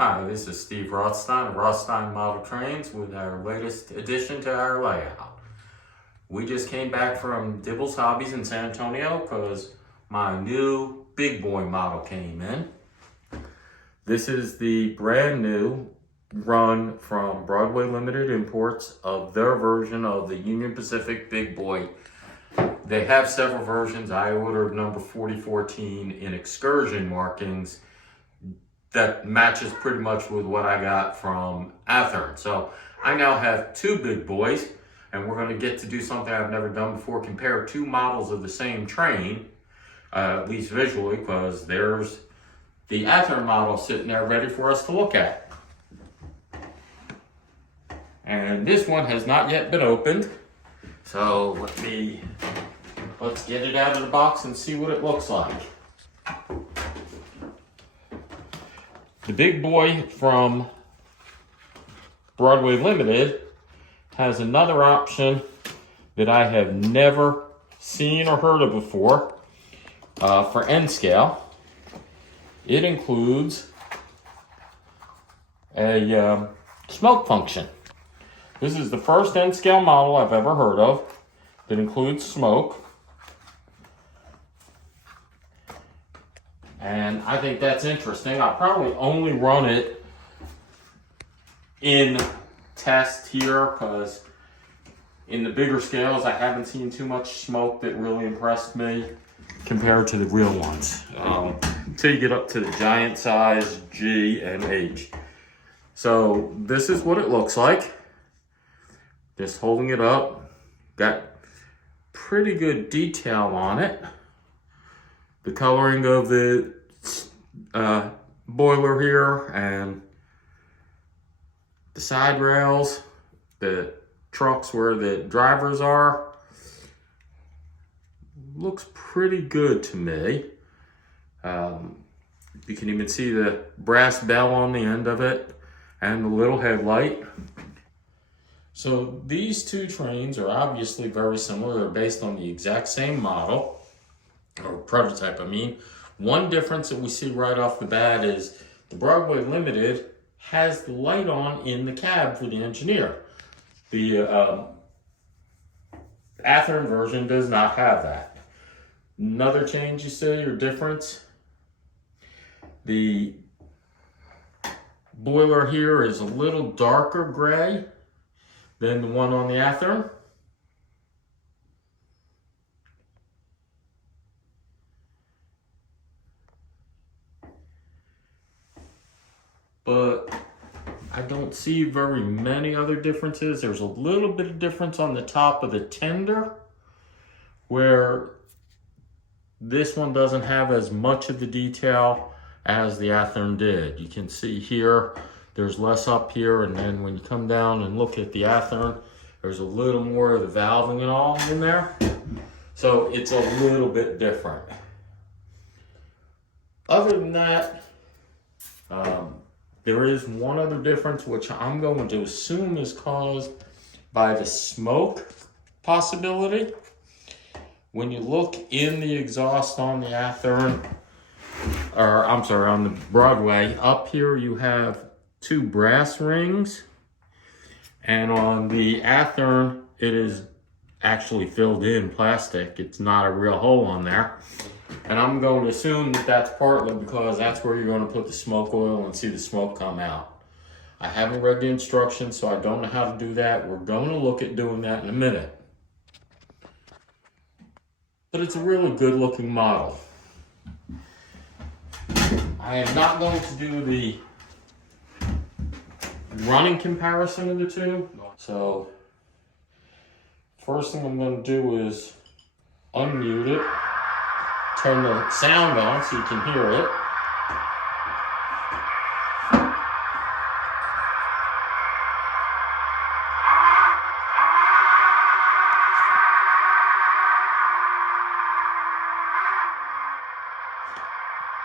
Hi, this is Steve Rothstein of Rothstein Model Trains with our latest addition to our layout. We just came back from Dibbles Hobbies in San Antonio because my new Big Boy model came in. This is the brand new run from Broadway Limited Imports of their version of the Union Pacific Big Boy. They have several versions. I ordered number 4014 in excursion markings that matches pretty much with what I got from Athearn. So I now have two Big Boys, and we're going to get to do something I've never done before, compare two models of the same train, at least visually, because there's the Athearn model sitting there ready for us to look at. And this one has not yet been opened, so let's get it out of the box and see what it looks like. The Big Boy from Broadway Limited has another option that I have never seen or heard of before for N-scale. It includes a smoke function. This is the first N-scale model I've ever heard of that includes smoke. And I think that's interesting. I'll probably only run it in test here because in the bigger scales I haven't seen too much smoke that really impressed me compared to the real ones. Until you get up to the giant size G and H. So this is what it looks like. Just holding it up. Got pretty good detail on it. The coloring of the boiler here and the side rails, the trucks where the drivers are, looks pretty good to me. You can even see the brass bell on the end of it and the little headlight. So these two trains are obviously very similar. They're based on the exact same model, or prototype, I mean. One difference that we see right off the bat is the Broadway Limited has the light on in the cab for the engineer. The Athearn version does not have that. Another change you see or difference, the boiler here is a little darker gray than the one on the Athearn. But I don't see very many other differences. There's a little bit of difference on the top of the tender, where this one doesn't have as much of the detail as the Athearn did. You can see here, there's less up here, and then when you come down and look at the Athearn, there's a little more of the valving and all in there. So it's a little bit different. Other than that, there is one other difference, which I'm going to assume is caused by the smoke possibility. When you look in the exhaust on the Athearn, or I'm sorry, on the Broadway, up here you have two brass rings, and on the Athearn it is actually filled in plastic. It's not a real hole on there. And I'm going to assume that that's partly because that's where you're going to put the smoke oil and see the smoke come out. I haven't read the instructions, so I don't know how to do that. We're going to look at doing that in a minute. But it's a really good looking model. I am not going to do the running comparison of the two. So first thing I'm going to do is unmute it. Turn the sound on so you can hear it.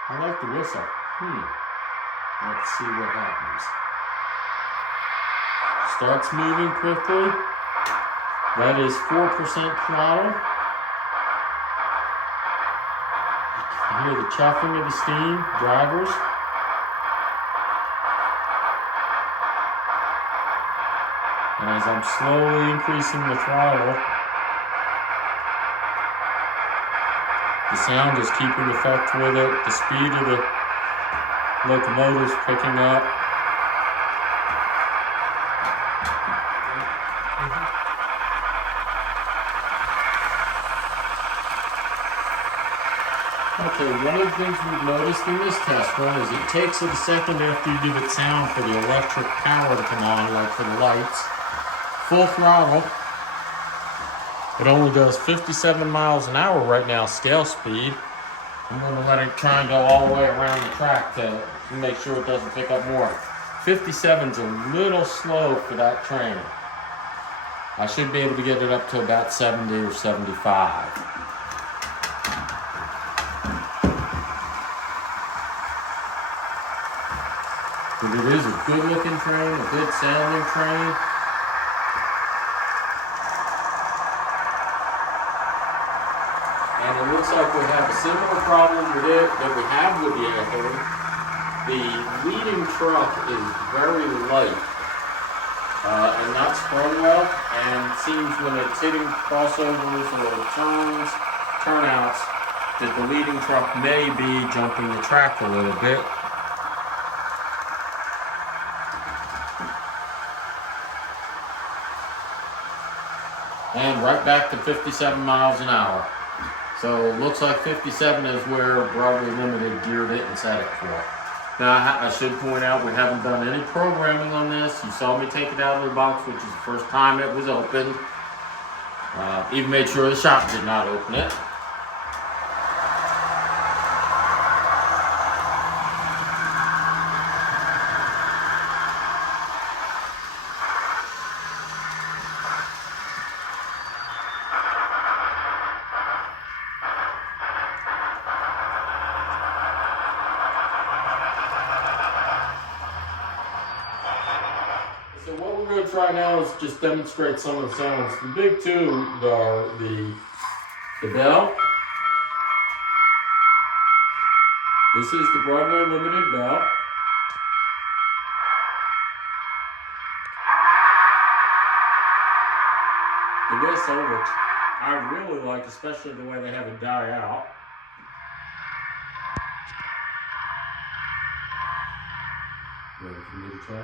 I like the whistle. Let's see what happens. Starts moving quickly. That is 4% throttle. You hear the chuffing of the steam, drivers. And as I'm slowly increasing the throttle, the sound is keeping effect with it. The speed of the locomotive's picking up. Okay, one of the things we've noticed in this test run is it takes it a second after you give it sound for the electric power to come on, like for the lights. Full throttle. It only does 57 miles an hour right now, scale speed. I'm going to let it try and go all the way around the track to make sure it doesn't pick up more. 57's a little slow for that train. I should be able to get it up to about 70 or 75. But it is a good looking train, a good sounding train. And it looks like we have a similar problem with it that we have with the Athearn. The leading truck is very light and not sprung well, and it seems when it's hitting crossovers or turns, turnouts, that the leading truck may be jumping the track a little bit. And right back to 57 miles an hour. So it looks like 57 is where Broadway Limited geared it and set it for. Now I should point out we haven't done any programming on this. You saw me take it out of the box, which is the first time it was opened. Even made sure the shop did not open it. So what we're going to try now is just demonstrate some of the sounds. The big two are the bell. This is the Broadway Limited bell. The whistle, which I really like, especially the way they have it die out. Ready for me to try?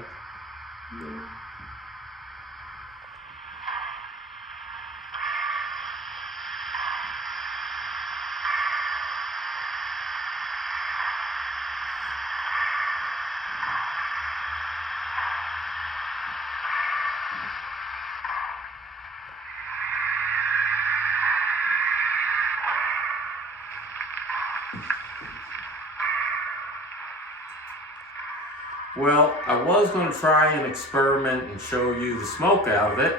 Yeah. Well, I was going to try and experiment and show you the smoke out of it.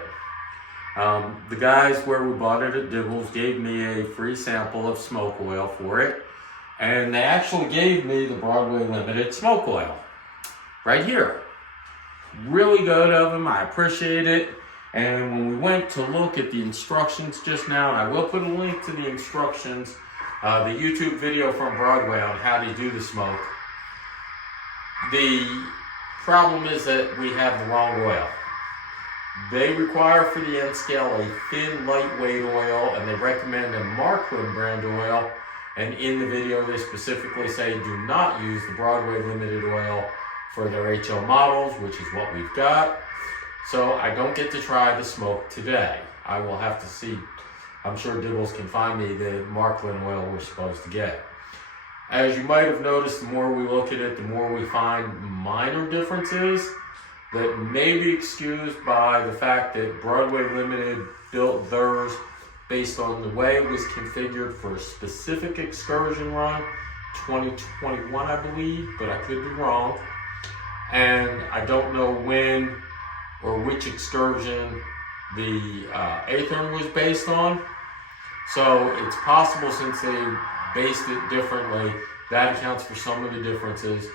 The guys where we bought it at Dibbles gave me a free sample of smoke oil for it. And they actually gave me the Broadway Limited smoke oil. Right here. Really good of them. I appreciate it. And when we went to look at the instructions just now, and I will put a link to the instructions, the YouTube video from Broadway on how to do the smoke. The problem is that we have the wrong oil. They require for the N-scale a thin, lightweight oil, and they recommend a Marklin brand oil. And in the video, they specifically say do not use the Broadway Limited oil for their HO models, which is what we've got. So I don't get to try the smoke today. I will have to see. I'm sure Dibbles can find me the Marklin oil we're supposed to get. As you might have noticed, the more we look at it, the more we find minor differences that may be excused by the fact that Broadway Limited built theirs based on the way it was configured for a specific excursion run, 2021 I believe, but I could be wrong. And I don't know when or which excursion the Athearn was based on. So it's possible, since they based it differently, that accounts for some of the differences.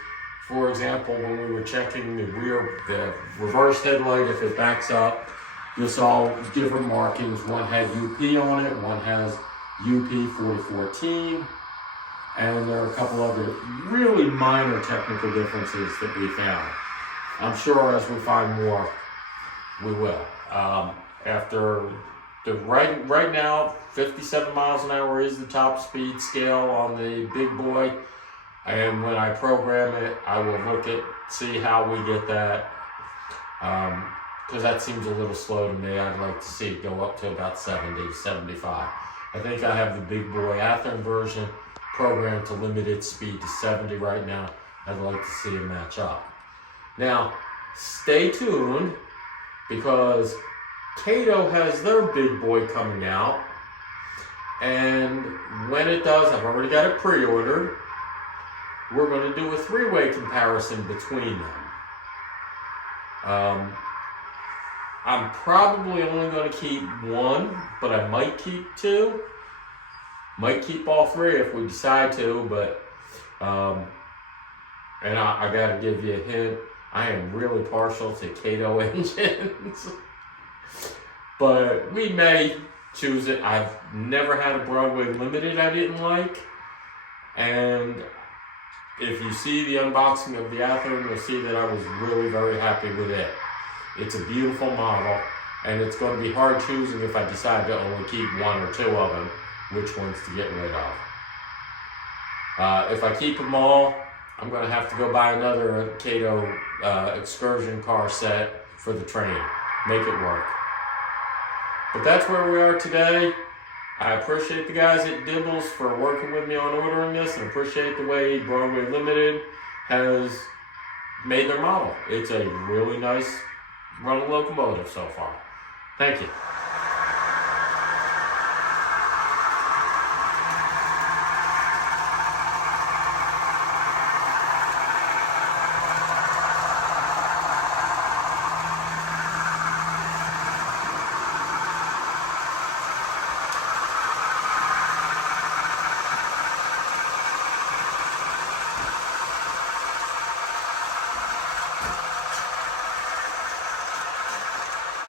For example, when we were checking the reverse headlight, if it backs up, you saw different markings. One had UP on it, one has UP 4014, and there are a couple other really minor technical differences that we found. I'm sure as we find more, we will. After the right now, 57 miles an hour is the top speed scale on the Big Boy. And when I program it, I will see how we get that. Because that seems a little slow to me. I'd like to see it go up to about 70, 75. I think I have the Big Boy Athearn version programmed to limit its speed to 70 right now. I'd like to see it match up. Now, stay tuned, because Cato has their Big Boy coming out. And when it does, I've already got it pre-ordered. We're going to do a three-way comparison between them. I'm probably only going to keep one, but I might keep two. Might keep all three if we decide to, but, and I got to give you a hint, I am really partial to Cato engines. But we may choose it. I've never had a Broadway Limited I didn't like. And if you see the unboxing of the Athearn, you'll see that I was really very happy with it. It's a beautiful model, and it's going to be hard choosing if I decide to only keep one or two of them, which ones to get rid of. If I keep them all, I'm going to have to go buy another Cato excursion car set for the train. Make it work. But that's where we are today. I appreciate the guys at Dibbles for working with me on ordering this, and appreciate the way Broadway Limited has made their model. It's a really nice running locomotive so far. Thank you.